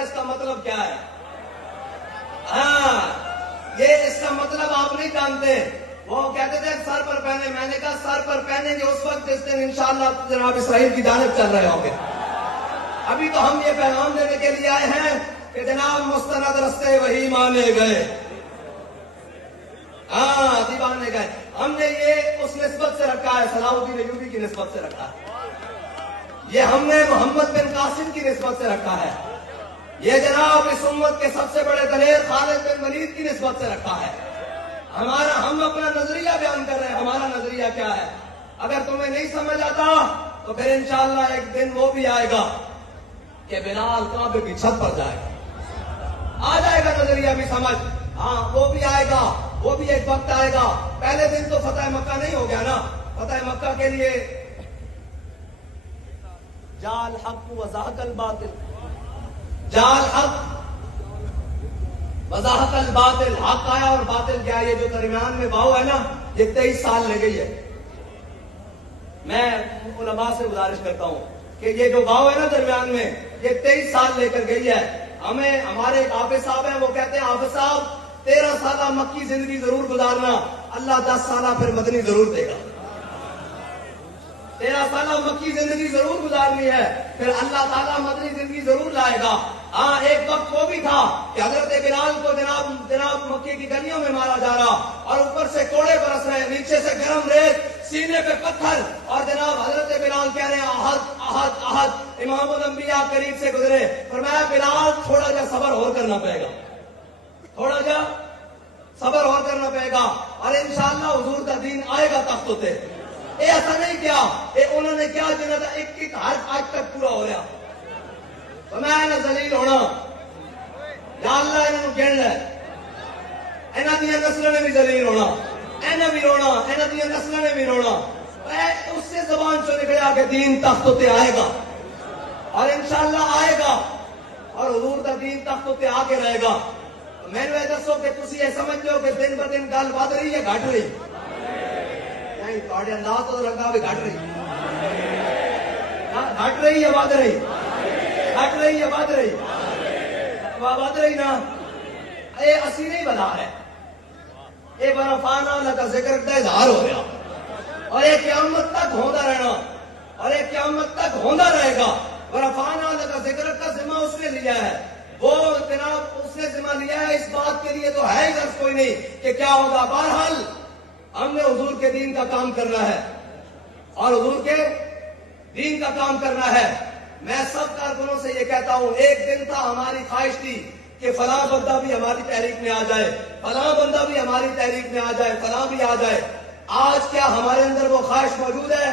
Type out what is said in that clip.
اس کا مطلب کیا ہے؟ ہاں یہ اس کا مطلب آپ نہیں جانتے. وہ کہتے تھے سر پر پہنے, میں نے کہا سر پر پہنیں گے اس وقت جس دن انشاءاللہ جناب اسرائیل کی جانب چل رہے ہوں گے. ابھی تو ہم یہ پیغام دینے کے لیے آئے ہیں کہ جناب مستند رستے وہی مانے گئے, ہاں دیوانے گئے. ہم نے یہ اس نسبت سے رکھا ہے, صلاح الدین ایوبی کی نسبت سے رکھا ہے. یہ ہم نے محمد بن قاسم کی نسبت سے رکھا ہے. یہ جناب اس امت کے سب سے بڑے دلیر خالد بن ولید کی نسبت سے رکھا ہے. ہم اپنا نظریہ بیان کر رہے ہیں. ہمارا نظریہ کیا ہے؟ اگر تمہیں نہیں سمجھ آتا تو پھر انشاءاللہ ایک دن وہ بھی آئے گا کہ بلال کعبے کی چھت پر جائے گا, آ جائے گا نظریہ بھی سمجھ. ہاں وہ بھی آئے گا, وہ بھی ایک وقت آئے گا. پہلے دن تو فتح مکہ نہیں ہو گیا نا. فتح مکہ کے لیے جال حق وزاحق الباطل, جال حق وزاحق الباطل, حق آیا اور باطل گیا. یہ جو درمیان میں واو ہے نا, یہ 23 سال لے گئی ہے. میں علماء سے گزارش کرتا ہوں کہ یہ جو واو ہے نا درمیان میں, یہ 23 سال لے کر گئی ہے. ہمیں ہمارے ایک حافظ صاحب ہیں, وہ کہتے ہیں حافظ صاحب 13 سالہ مکی زندگی ضرور گزارنا, اللہ 10 سالہ پھر مدنی ضرور دے گا. 13 سالہ مکی زندگی ضرور گزارنی ہے, پھر اللہ تعالیٰ مدنی زندگی ضرور لائے گا. ہاں ایک وقت وہ بھی تھا کہ حضرت بلال کو جناب مکے کی گلیوں میں مارا جا رہا, اور اوپر سے کوڑے برس رہے, نیچے سے گرم ریت, سینے پہ پتھر, اور جناب حضرت بلال کہہ رہے ہیں احد احد احد. امام الانبیاء قریب سے گزرے, فرمایا بلال تھوڑا جا صبر اور کرنا پڑے گا, تھوڑا جا صبر اور کرنا پڑے گا, اور انشاءاللہ حضور کا دین آئے گا تختوں پہ. ایسا نہیں کیا, انہوں نے کیا جنہوں ایک ایک حرف آج تک پورا ہو رہا. میں نہ ذلیل ہونا, یا اللہ انہوں گن لے, انہوں دیا نسلوں نے بھی ذلیل ہونا, انہوں بھی رونا, انہوں دیا نسلوں نے بھی رونا. اس سے زبان سے نکلا کہ دین تختوں پہ آئے گا, اور انشاءاللہ آئے گا, اور حضور کا دین تختوں پہ آ کے رہے گا. میں نے دسو کہ تسی یہ سمجھ لو کہ دن ب دن گل بڑھ رہی ہے گھٹ رہی؟ نہیں, تھوڑے انداز تو لگا بھی گھٹ رہی, گھٹ رہی ہے بڑھ رہی, گھٹ رہی ہے بڑھ رہی, بڑھ رہی نا. یہ اسی نہیں بنا ہے, یہ برفانہ اللہ کا ذکر کا اظہار ہو رہا, اور یہ قیامت تک ہوتا رہنا, اور یہ قیامت تک ہوتا رہے گا. برفانہ اللہ کا ذکر کا ذمہ اس نے لیا ہے, وہ جناب اس نے ذمہ لیا ہے. اس بات کے لیے تو ہے ہی غرض کوئی نہیں کہ کیا ہوگا. بہرحال ہم نے حضور کے دین کا کام کرنا ہے, اور حضور کے دین کا کام کرنا ہے. میں سب کارکنوں سے یہ کہتا ہوں, ایک دن تھا ہماری خواہش تھی کہ فلاں بندہ بھی ہماری تحریک میں آ جائے, فلاں بندہ بھی ہماری تحریک میں آ جائے, فلاں بھی آ جائے. آج کیا ہمارے اندر وہ خواہش موجود ہے؟